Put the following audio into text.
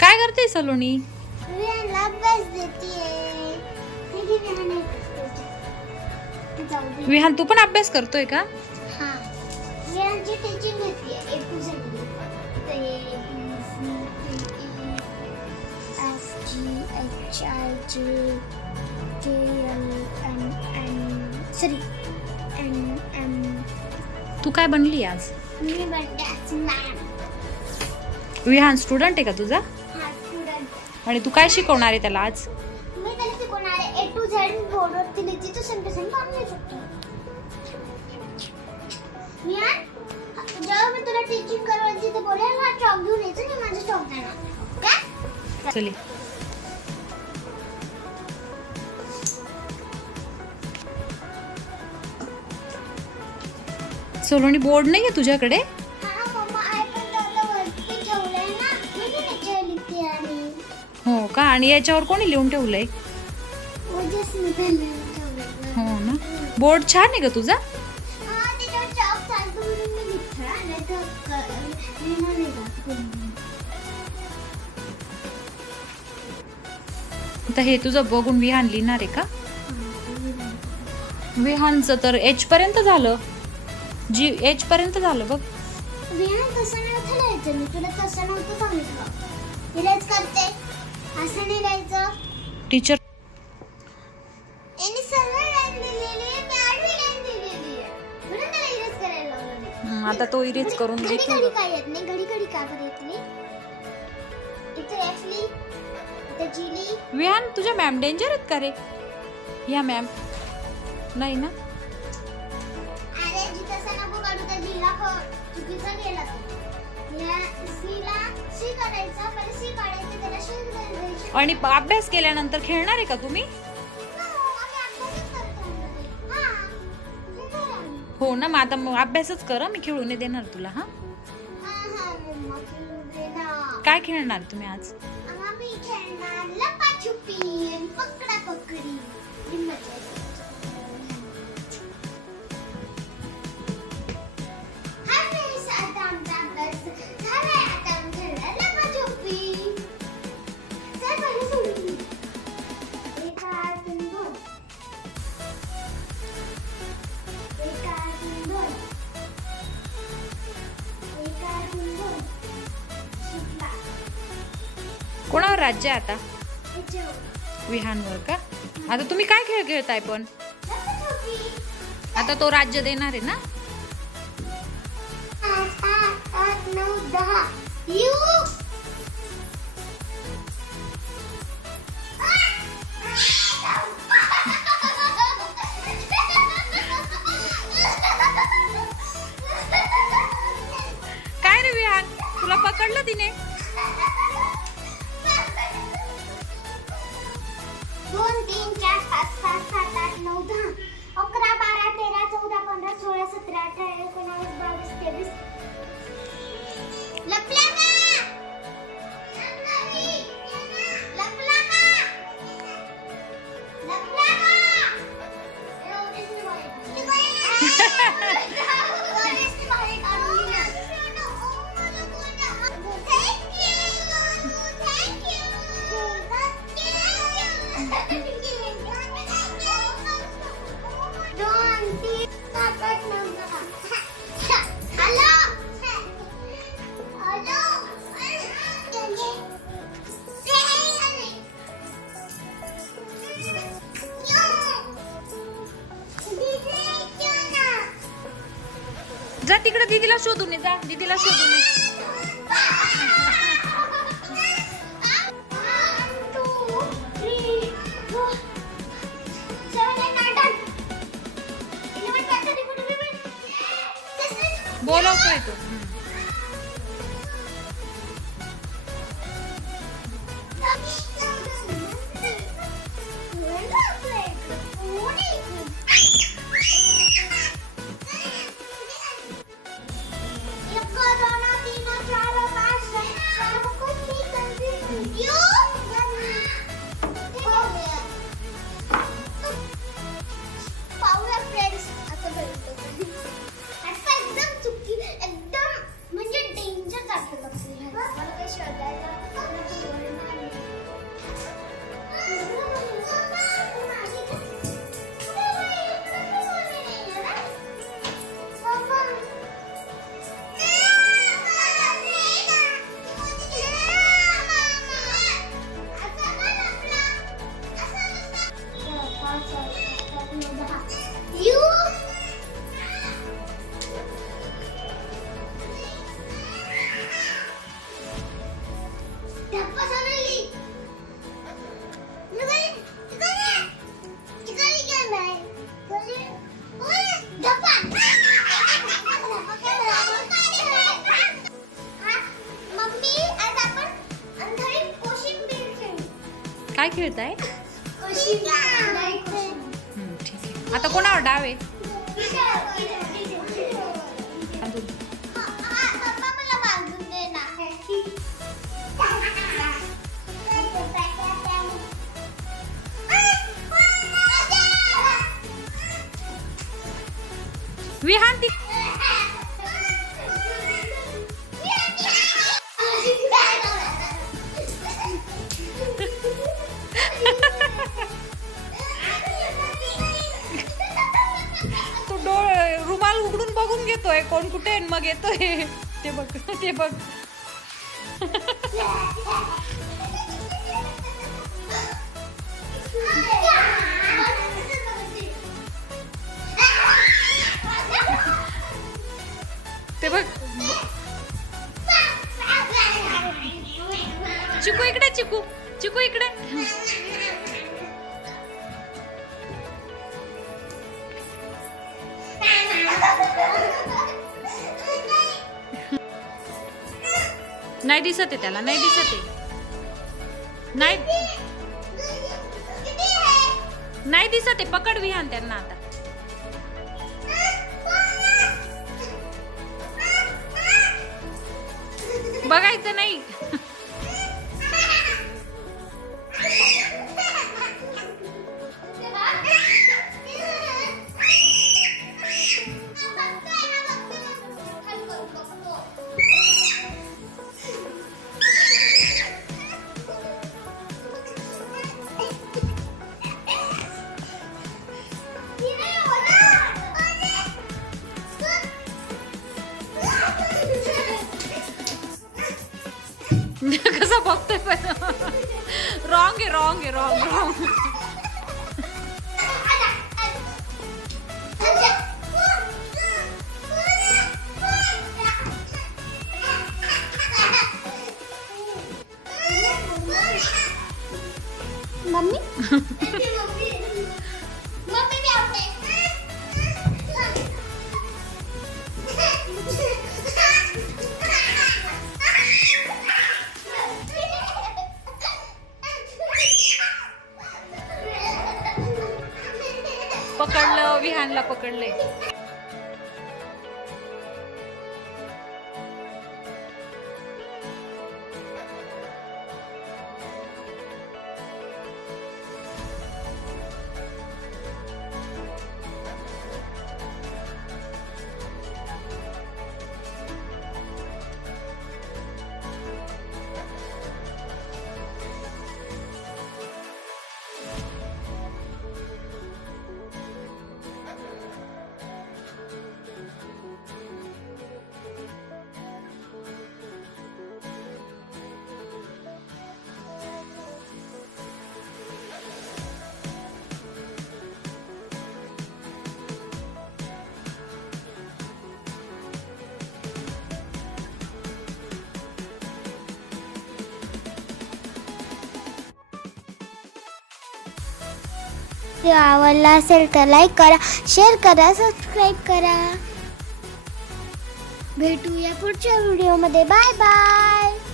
काय करते सलोनी? विहान तू पण अभ्यास करतोय का? तू काय बनली आज? विहान स्टुडंट आहे का तुझा? आणि तू काय शिकवणार आहे त्याला आज? मी त्याला शिकवणार आहे A to Z बोर्डवरती लिहिते तो सेंटेन्स बनवू शकतो. विहान जेव्हा मी तुला टीचिंग करवायची तिथे बोलेल ना चॉक घेऊन यायचं मी माझं चॉक देणार. ओके? चली. सलोनी बोर्ड नाही आहे तुझ्याकडे? हो का? आणि याच्यावर कोणी लिहून ठेवलंय? हो ना. बोर्ड छान आहे का तुझा? आता हे तुझं बघून विहान लिहिणार आहे का? विहानचं तर H पर्यंत झालं. H पर्यंत झालं बघ. विहान तसं नव्हतं लिहायचं, मी तुला तसं नव्हतं सांगितलं. इरेज करते, असं नाही लिहायचं. टीचर यांनी सर्व लाईन दिलेली आहे, मी 8वी लाईन दिलेली आहे. म्हणून त्याला इरेज करायला लावलं. आता तो इरेज करून घडी घडी काय येत नाही, घडी घडी का बरं येत नाही? इथे F ली, इथे G ली. विहान तुझ्या मॅम डेंजर आहेत का रे? या मॅम नाही ना? अरे जिथं असं नको काढू त्या Gला चुकीचा गेला तो. या Cला C काढायचा, पहिले C काढायचं त्याला C द्यायचं. आणि अभ्यास केल्यानंतर खेळणार आहे का तुम्ही? हो ना. मग आता अभ्यासच कर, मी खेळू नाही देणार तुला. हा काय खेळणार तुम्ही आज? आम्ही खेळणार लपाछुपी, पकडा पकडी. कोणावर राज्य आहे आता? विहानवर का? आता तुम्ही काय खेळ खेळताय? पण आता तो राज्य देणार आहे ना? 8, 9, 10. काय रे विहान, तुला पकडलं तिने? 2, 3, 4, 5, 6, 7, 8, 9, 10, 11, 12, 13, 14, 15, 16, 17, 18, 19, 22, 23. लपला का? लपला का? लपला का? जा तिकडे दीदीला शोधून ये, जा दीदीला शोधून ये. बोलवतोय तो. पाहूया फ्रेंड्स आता एकदम काय खेळताय? ठीक आहे. आता कोणावर डाव आहे? विहान ती तो रुमाल उघडून बघून घेतोय कोण कुठे आहे, मग येतोय. ते बघ ते बघ. ते बघ. चिकू इकडे, चिकू चिकू इकडे. नाही दिसत आहे त्याला, नाही दिसत आहे. नाही दिसत आहे. पकड विहान त्यांना आता. बघायचं नाही. कसं बघतोय पण. रॉंग आहे, रॉंग आहे, रॉंग रॉंग. मम्मी पकडलं, विहानला पकडले. आवडला असेल तर लाईक करा, शेअर करा, सबस्क्राईब करा. भेटूया पुढच्या व्हिडिओमध्ये. Bye bye.